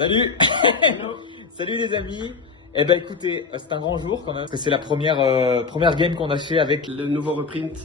Salut. Salut les amis. Eh ben écoutez, c'est un grand jour quand même, parce que c'est la première game qu'on a fait avec Le nouveau reprint.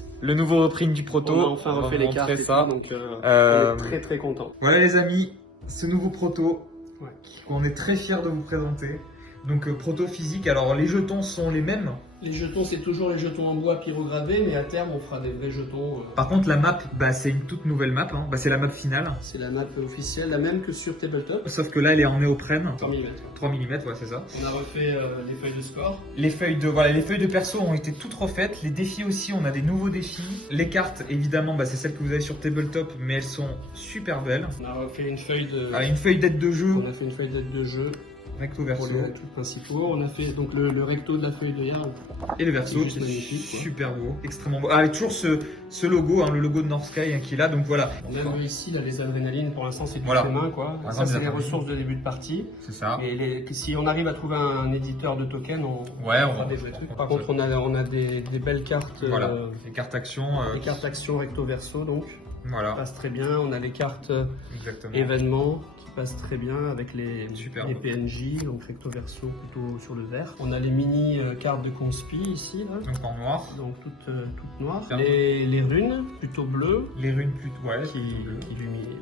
du proto. On a enfin refait les cartes et ça. tout, donc on est très contents. Voilà les amis, ce nouveau proto Ouais. qu'on est très fiers de vous présenter. Donc proto physique, alors les jetons sont les mêmes. Les jetons, c'est toujours les jetons en bois pyrogravés, mais à terme, on fera des vrais jetons. Par contre la map, c'est une toute nouvelle map, hein. C'est la map finale. C'est la map officielle, la même que sur Tabletop. Sauf que là elle est en néoprène. 3 mm. 3 mm, ouais c'est ça. On a refait les feuilles de score. Les feuilles de perso ont été toutes refaites. Les défis aussi, on a des nouveaux défis. Les cartes, évidemment, c'est celles que vous avez sur Tabletop, mais elles sont super belles. On a refait une feuille de. Une feuille d'aide de jeu. On a fait une feuille d'aide de jeu. Recto verso. Pour les trucs principaux. On a fait donc le recto de la feuille de Yarn. Et le verso, Juste magnifique, super beau, extrêmement beau. Avec toujours ce logo, le logo de North Sky qui est là, donc voilà. Même ici, là, les adrénalines, pour l'instant, c'est du Voilà. fait main, quoi. Par Ça, exemple, c'est les les adrénalines. ressources de début de partie. C'est ça. Et si on arrive à trouver un éditeur de tokens, on fera des vrais trucs. Par contre, on a des belles cartes. Voilà, les cartes actions. Les cartes actions recto verso, donc, Voilà, qui passent très bien. On a les cartes exactement. événements qui passent très bien avec les Superbe. PNJ, donc recto verso plutôt sur le vert. On a les mini cartes de conspi ici, là. Donc en noir. Donc toutes noires. Super. Les runes, plutôt bleues. Les runes plutôt, Qui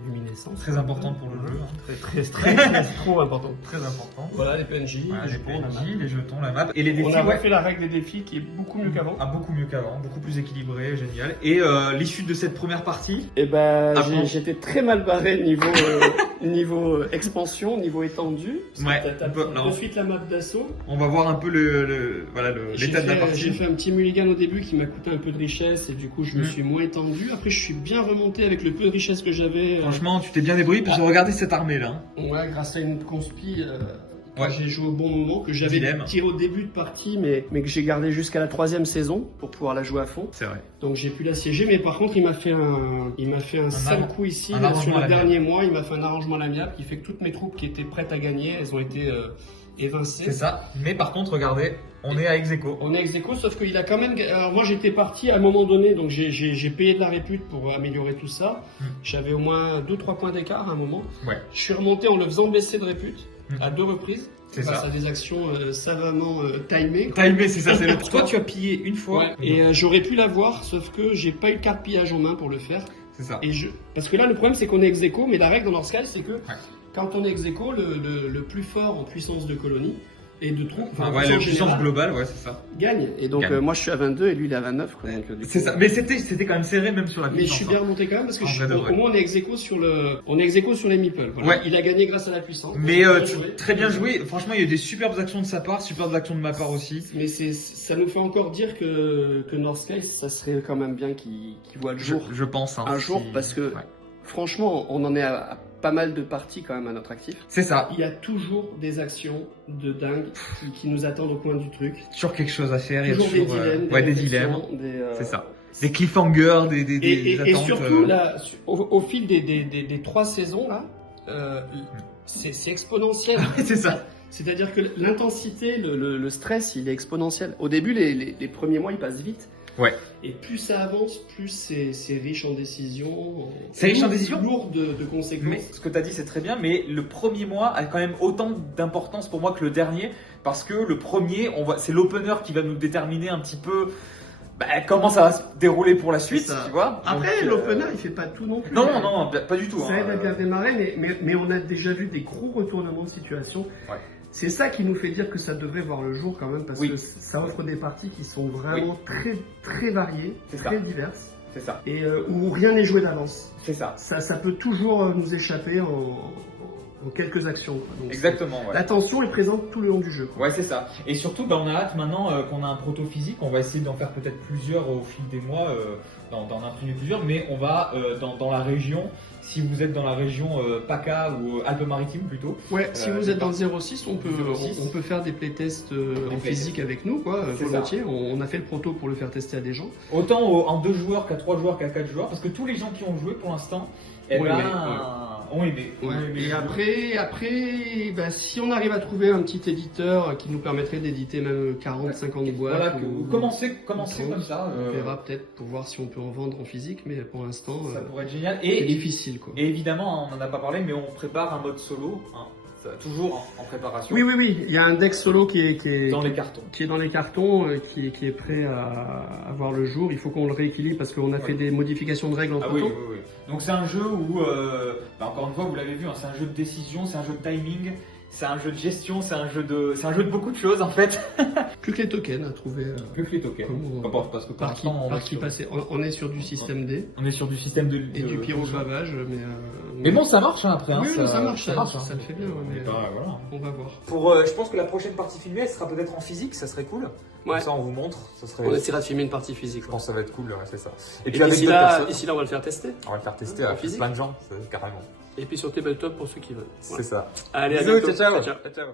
luminescence. Très importante pour le jeu. Très trop important. Très important. Voilà les PNJ, Voilà, les les jetons, la map. PNJ, les jetons, la map. Et les défis, On a refait la règle des défis qui est beaucoup mieux qu'avant. beaucoup mieux qu'avant, beaucoup plus équilibré, génial. Et l'issue de cette première partie, Et ben Après- j'étais très mal barré niveau expansion, niveau étendu. Ouais, T'as on peut- de non. suite la map d'assaut. on va voir un peu l'état de la J'ai partie. fait un petit mulligan au début qui m'a coûté un peu de richesse et du coup je me suis moins étendu. Après je suis bien remonté avec le peu de richesse que j'avais. Franchement, tu t'es bien débrouillé parce que regardez cette armée là. Ouais, grâce à une conspi que Ouais. j'ai joué au bon moment, que j'avais Dilemme. tiré au début de partie, mais que j'ai gardé jusqu'à la 3e saison pour pouvoir la jouer à fond. C'est vrai. Donc j'ai pu l'assiéger, mais par contre il m'a fait un sale arrangement- coup ici un là, arrangement sur le à l'amiable. dernier mois. Il m'a fait un arrangement à l'amiable qui fait que toutes mes troupes qui étaient prêtes à gagner, elles ont été évincées. C'est ça. Mais par contre, regardez, on est à ex-aequo. On est ex aequo, sauf qu'il a quand même. Alors moi j'étais parti à un moment donné, donc j'ai payé de la répute pour améliorer tout ça. J'avais au moins 2-3 points d'écart à un moment. Ouais. Je suis remonté en le faisant baisser de répute à 2 reprises. C'est Grâce ça. à des actions savamment timées. Timé, c'est ça. Toi, tu as pillé une fois. Ouais. Et j'aurais pu l'avoir, sauf que j'ai pas eu de carte pillage en main pour le faire. C'est ça. Parce que là, le problème, c'est qu'on est ex aequo, mais la règle dans North Sky, c'est que quand on est ex aequo, le plus fort en puissance de colonie et de troupes, Enfin, ouais, la puissance générale, globale, ouais, c'est ça. gagne. Et donc, Gagne. moi, je suis à 22 et lui, il est à 29. Quoi. Donc, du C'est coup, ça. Mais c'était quand même serré même sur la Mais je puissance. suis bien remonté quand même parce que En vrai de vrai. au moins on est ex aequo sur les meeples. Voilà. Ouais. Il a gagné grâce à la puissance. Mais Bien joué. très bien joué. Franchement, il y a eu des superbes actions de sa part, superbes actions de ma part aussi. Mais ça nous fait encore dire que North Sky, ça serait quand même bien qu'il voit le jour Je pense. un jour si- parce que Ouais. franchement, on en est à pas mal de parties quand même à notre actif. C'est ça. Il y a toujours des actions de dingue qui nous attendent au coin du truc. Toujours quelque chose à faire. Il y a Toujours des toujours, dilemmes. des dilemmes. réflexions, C'est ça. Des cliffhangers, des Et attentes. surtout, là, au fil des 3 saisons, là, c'est exponentiel. c'est ça. C'est-à-dire que l'intensité, le stress, il est exponentiel. Au début, les premiers mois, ils passent vite. Ouais. Et plus ça avance, plus c'est riche en décisions. C'est riche en décisions. Lourd de conséquences. Mais ce que tu as dit, c'est très bien, mais le premier mois a quand même autant d'importance pour moi que le dernier, parce que le premier, c'est l'opener qui va nous déterminer un petit peu comment ça va se dérouler pour la suite, ça. tu vois. Après, Donc, l'opener, il fait pas tout non plus. Non, pas du tout. Ça aide à bien démarrer, mais on a déjà vu des gros retournements de situation. Ouais. C'est ça qui nous fait dire que ça devrait voir le jour quand même, parce Oui. que ça offre des parties qui sont vraiment très, très variées, C'est très ça. diverses, C'est ça. et où rien n'est joué d'avance. C'est ça. Ça peut toujours nous échapper en quelques actions. Quoi. Donc, Exactement. Ouais. la tension est présente tout le long du jeu. Quoi. Ouais, c'est ça. Et surtout, on a hâte maintenant qu'on a un proto physique. On va essayer d'en faire peut-être plusieurs au fil des mois, d'en imprimer plusieurs. Mais on va dans la région, si vous êtes dans la région PACA ou Alpes-Maritimes plutôt. Ouais, si vous êtes dans le 06, on 06. peut faire des playtests en playtests. physique avec nous, quoi, C'est volontiers. On a fait le proto pour le faire tester à des gens. Autant en 2 joueurs qu'à 3 joueurs qu'à 4 joueurs. Parce que tous les gens qui ont joué pour l'instant ont aimé. Ouais. Et après bah, si on arrive à trouver un petit éditeur qui nous permettrait d'éditer même 40-50 boîtes. Voilà, ou- commencez comme ça. On verra peut-être pour voir si on peut en vendre en physique, mais pour l'instant, Ça pourrait être génial. c'est difficile. Quoi. Et évidemment, on n'en a pas parlé, mais on prépare un mode solo. Ça, toujours en préparation. Oui, oui, oui. Il y a un deck solo qui est Dans les cartons. qui est dans les cartons, qui est prêt à voir le jour. Il faut qu'on le rééquilibre parce qu'on a fait des modifications de règles entre Ah oui, temps. oui, oui. Donc c'est un jeu où, encore une fois, vous l'avez vu, hein, c'est un jeu de décision, c'est un jeu de timing, c'est un jeu de gestion, c'est un jeu de beaucoup de choses en fait. Plus que les tokens à trouver. Plus que les tokens. Parce que pour l'instant, on est sur du système D on est sur du système de et du pyrogravage, mais bon, ça marche hein, après. Oui, hein, ça marche, ça marche. Hein. le fait bien. Ouais, mais, Voilà. on va voir. Je pense que la prochaine partie filmée, elle sera peut-être en physique, ça serait cool. Ouais. Comme ça, on vous montre. Ça serait... On essaiera de filmer une partie physique. Je pense que ça va être cool, ouais, c'est ça. Et puis puis avec d'ici d'autres là, personnes. on va le faire tester. On va le faire tester En avec physique. plein de gens, carrément. Et puis sur Tabletop pour ceux qui veulent. C'est ça. Allez, à Bisous, bientôt. ciao. Ciao. Ciao.